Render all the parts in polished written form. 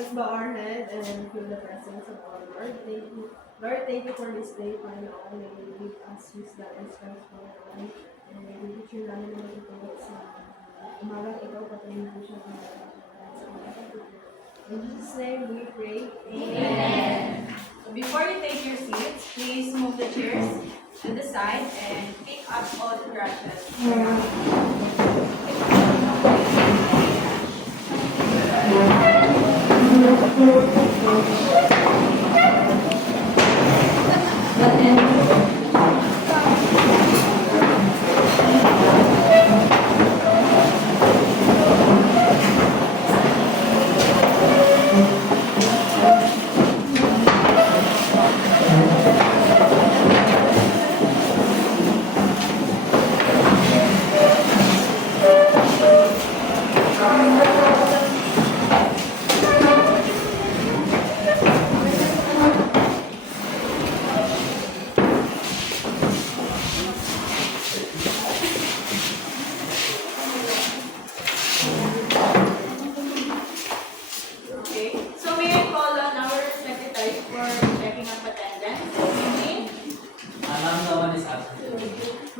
Let's bow our head and feel the presence of our Lord. Thank you. Lord, thank you for this day, Panginoon. May you give us wisdom and strength for our life. And may you teach namin naman ito sa umagang ito, patuloy po siya ng In Jesus' name we pray. Amen. So before you take your seats, please move the chairs to the side and pick up all the brushes.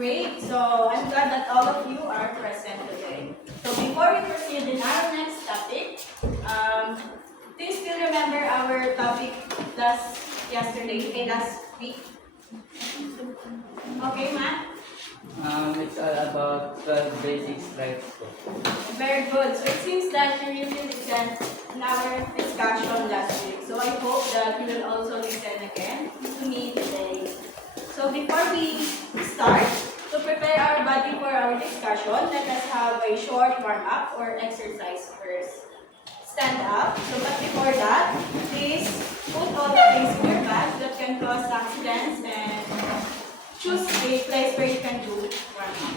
Great. So I'm glad that all of you are present today. So before we proceed in our next topic, do you still remember our topic last week? Okay, Matt? It's all about 12 basic stripes. Very good. So it seems that you really listened in our discussion last week. So I hope that you will also listen again to me today. So before we start, to prepare our body for our discussion, let us have a short warm-up or exercise first. Stand up. So but before that, please put all the things in your bag that can cause accidents and choose a place where you can do warm-up.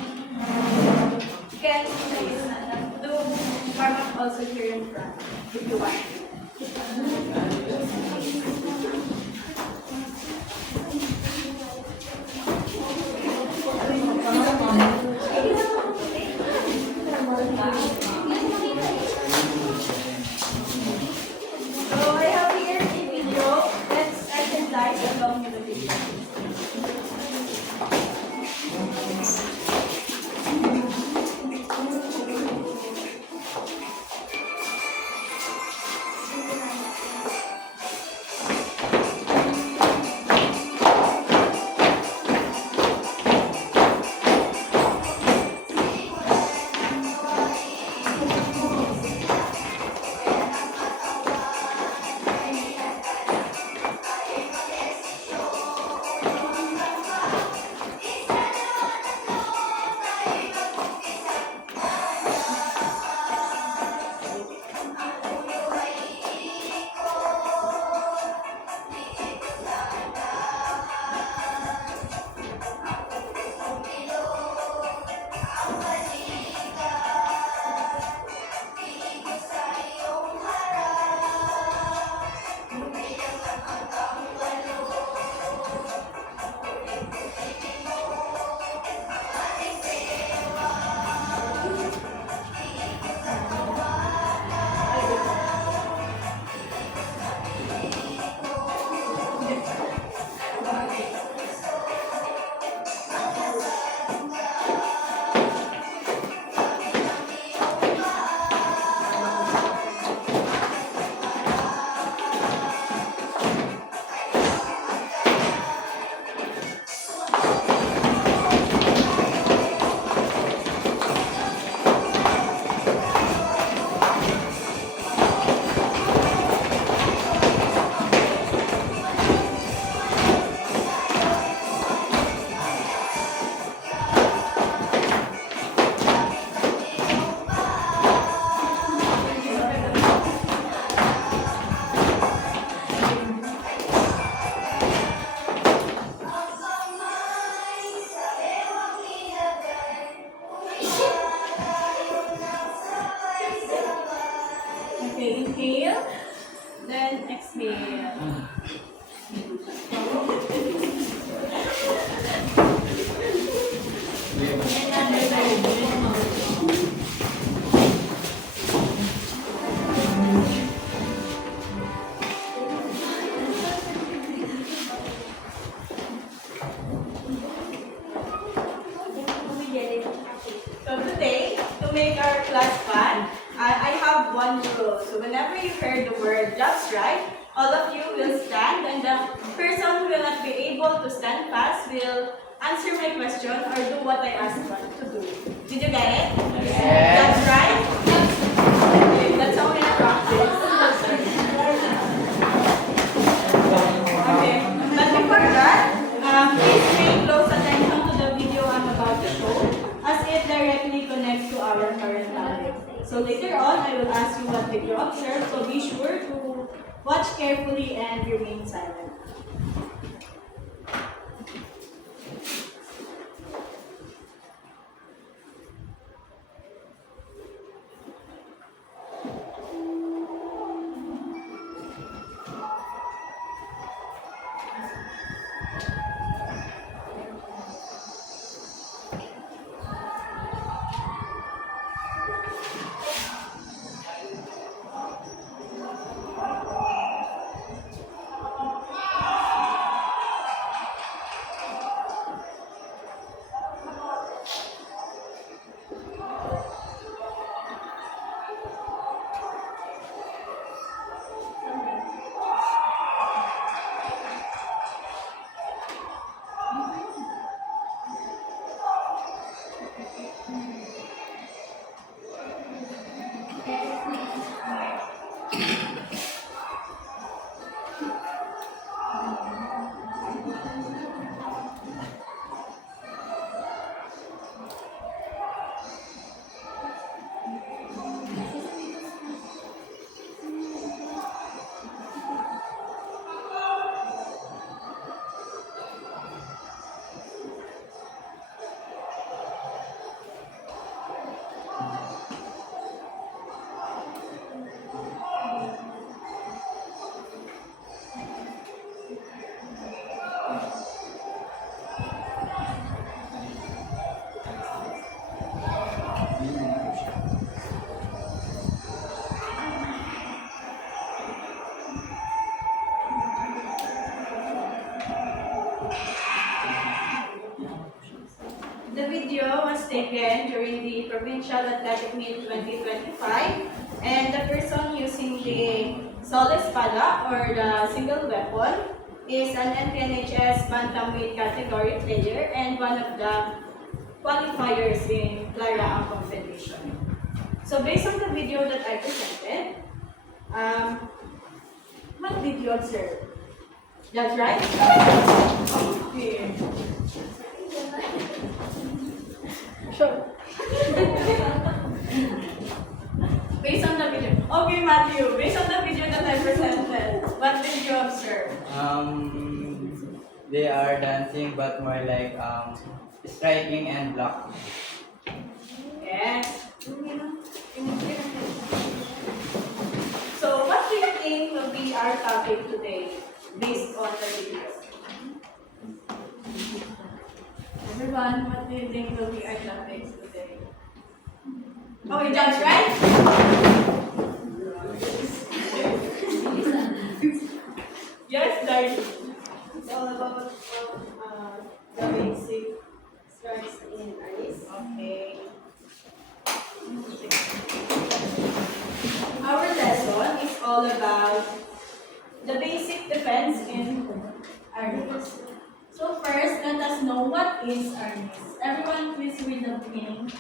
You can do warm-up also here in front if you want. So I have here a video. Let's exercise along with the video. Okay, inhale, then exhale. make our class fun, I have one rule. So whenever you hear the word job strike, all of you will stand, and the person who will not be able to stand fast will answer my question or do what I asked them to do. Did you get it? Yes. That's right? Okay, that's how we practice. Okay, but before that, please pay close attention to the video I'm about to show, as it directly connects to our current topic. So later on, I will ask you what did you observe, so be sure to watch carefully and remain silent. The video was taken during the Provincial Athletic Meet 2025, and the person using the solo espada or the single weapon is an NPNHS bantamweight category player and one of the qualifiers in Clara competition. So based on the video that I presented, what did you observe? That's right? Okay. Sure. Based on the video. Okay, Matthew, based on the video that I presented, what did you observe? They are dancing, but more like striking and blocking. Yes. So, what do you think will be our topic today based on the video? Everyone, what do you think will be our topic today? Okay, that's right? Yes, Darcy. It's all about the basic strikes in ice. Okay. Our lesson is all about the basic defense in armies. So first, let us know what is armies. Everyone, please read the meaning.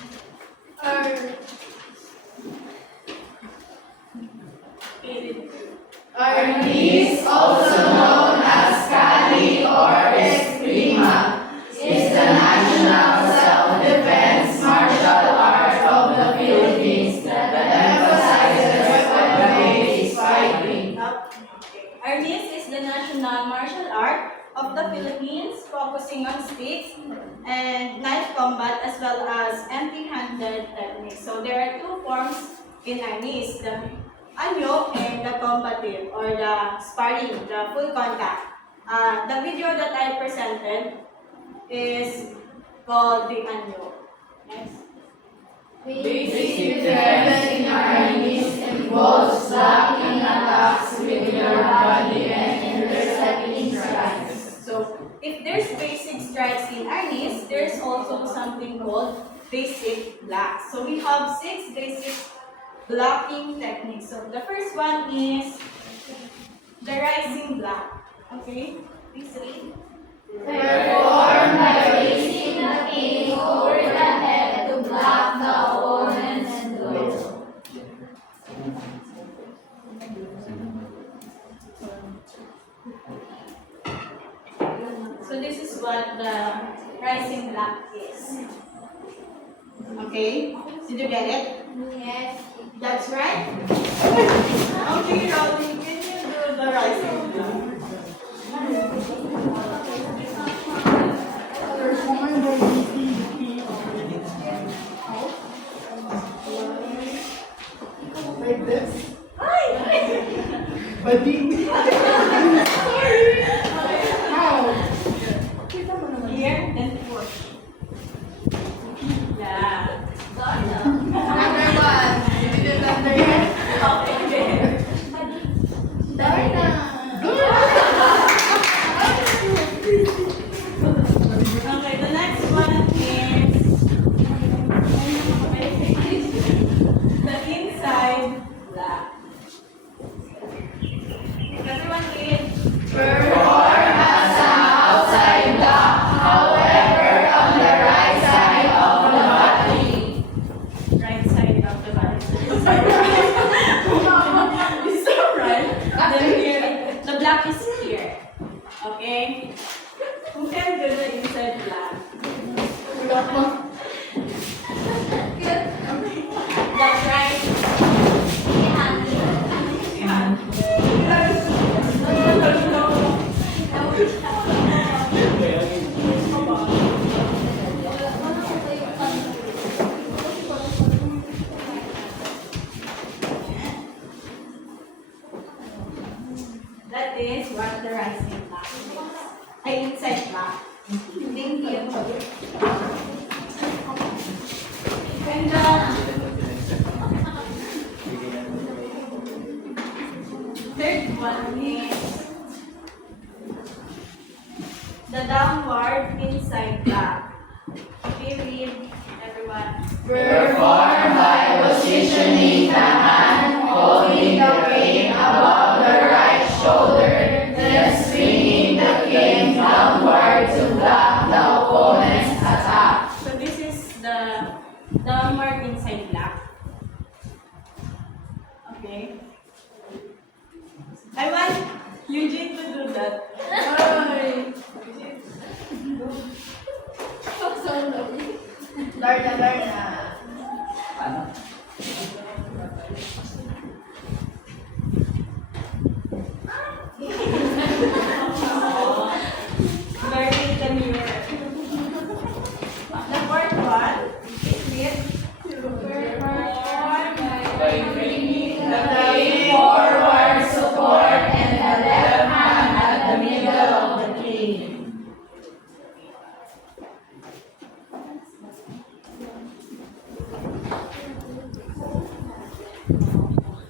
Arnis, also known as Kali or Eskrima, is the national self-defense martial art of the Philippines that emphasizes weapon-based fighting. Arnis is the national martial art of the Philippines, focusing on sticks and knife combat as well as empty-handed techniques. So there are two forms in Arnis, the anyo and the combative or the sparring, the full contact. The video that I presented is called the anyo. Next. Basic defense in Arnis involves blocking attacks with your body and intercepting strikes. So if there's basic strikes in Arnis, there's also something called basic black. So we have 6 basic blocking techniques. So the first one is the rising block. Okay, please read. Perform by raising the cane over the head to block the opponent's blow. So this is what the rising block is. Okay, did you get it? Yes. That's right. Okay, Rolly, can you do the rising block? Like this? Hi! Bading. How? Here, then push. Yeah. Number 1. Did you under here? Okay. Darna. Okay, the next one is the inside block. Everyone read. Perform as an outside block, however, on the right side of the body. Right side of the body. Is that right? Then here, the block is here. Okay? Who can do the inside block? That's right. Yeah. That is what the rising block is. Inside block. Thank you. And third one is the downward inside block. Okay, read everyone. Perform by positioning the hand, holding the cane above the right shoulder, then swinging the cane downward to block the opponent's attack. So this is the downward inside block. Okay. I want Eugene to do that. Darna. Ano? Learning the mirror. The fourth one is By bringing The cane forward, support, and the left hand at the middle of the cane.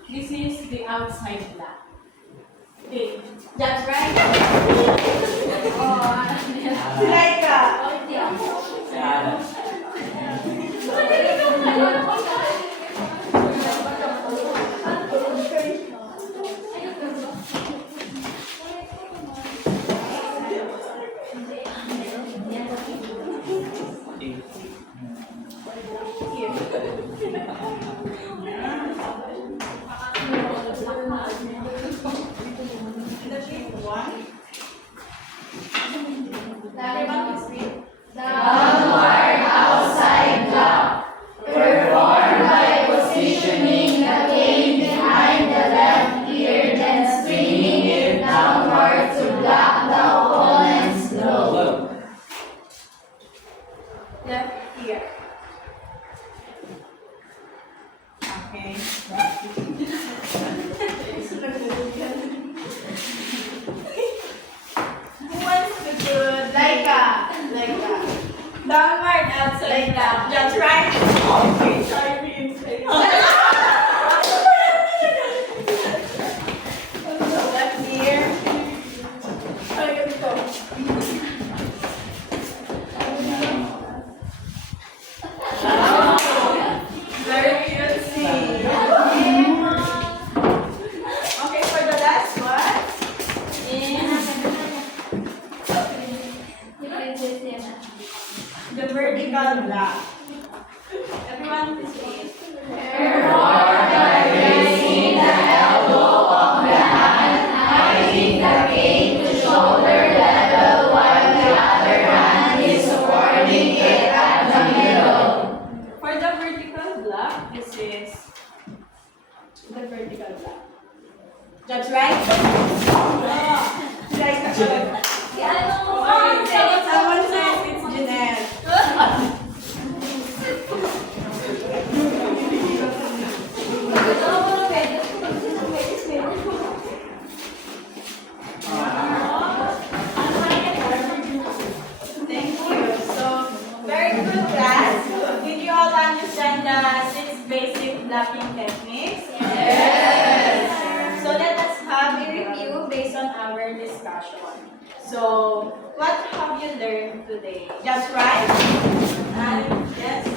This is the outside block. Okay, that's right. Laika. Ano? The fifth one. Everyone is read. Downward outside block. Perform by positioning the cane behind the left ear, then swinging it downward to block the opponent's blow. Left ear. Okay. Who wants to do Laika? Downward outside block. That's right. Okay, sorry. Left ear. the vertical block. That's right? Like, someone says it's Jeanette. Thank you. So, very good class. Did you all understand the 6 basic blocking techniques? Yes. So let us have a review based on our discussion. So, what have you learned today? Just right? Yes?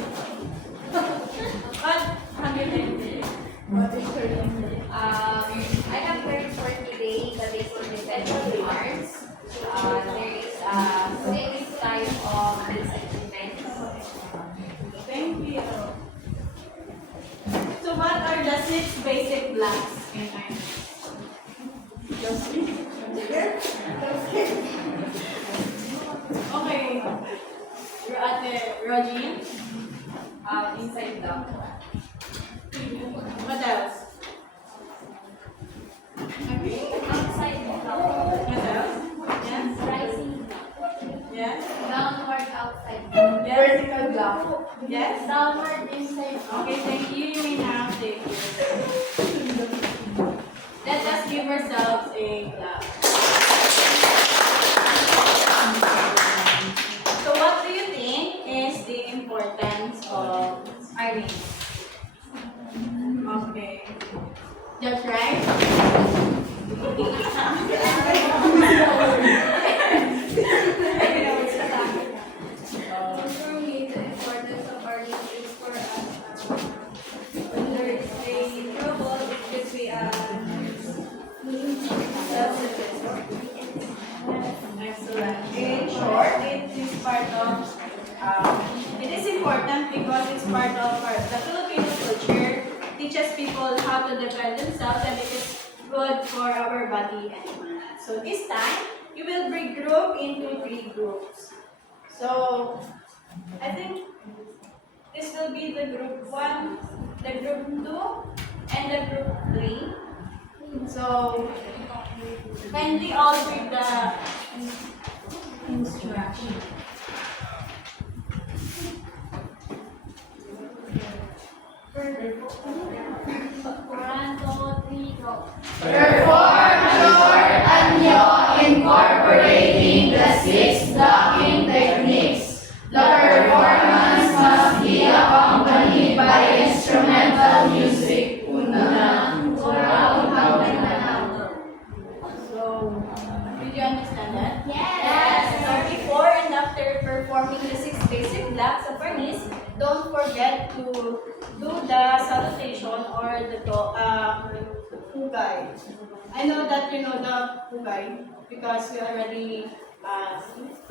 What have you learned today? I have learned for today the basic defensive arts. There is a 6 type of basic defense. Thank you. So what are the 6 basic blocks in our Okay. Your ate, Rogine. Inside block. What else? Outside block. What else? Yes? Rising block. Yes? Downward outside block. Yes? Vertical block. Yes? Downward inside block. Okay, thank you. You may now take your. Let us give ourselves a clap. So what do you think is the importance of ironing? Okay. That's right? For me, the importance of our is for us when there is a trouble, it gives me Excellent. In short, it is part of, it is important because it's part of the Filipino culture, teaches people how to defend themselves, and it is good for our body and mind. So this time, you will regroup into 3 groups. So, I think this will be the group 1, the group 2, and the group 3. So, kindly all read the instruction. One, two, three, go. Perform short anyo incorporating the 6 blocking techniques. The performance must be accompanied by instrumental music. Una. So, did you understand that? Yes. So, before and after performing the 6 basic blocks of harness, don't forget to do the salutation or the hugay. I know that you know the hugay because we already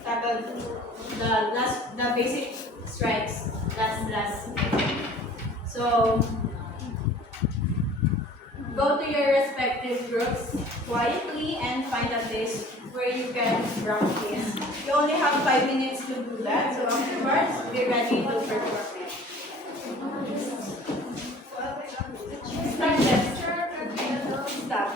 tackled the basic strikes last. So, go to your respective groups quietly and find a place where you can practice. You only have 5 minutes to do that, so afterwards, be ready to perform it. Start that. Stop.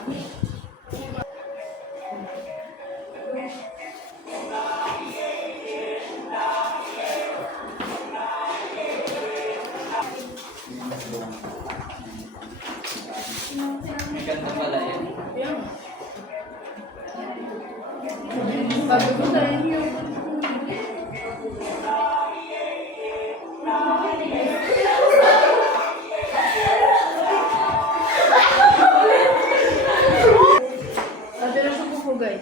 May ganda pala yun. Sabi ko sa inyo. Sabi na sa pupugay.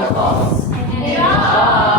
the pulse. Enjoy!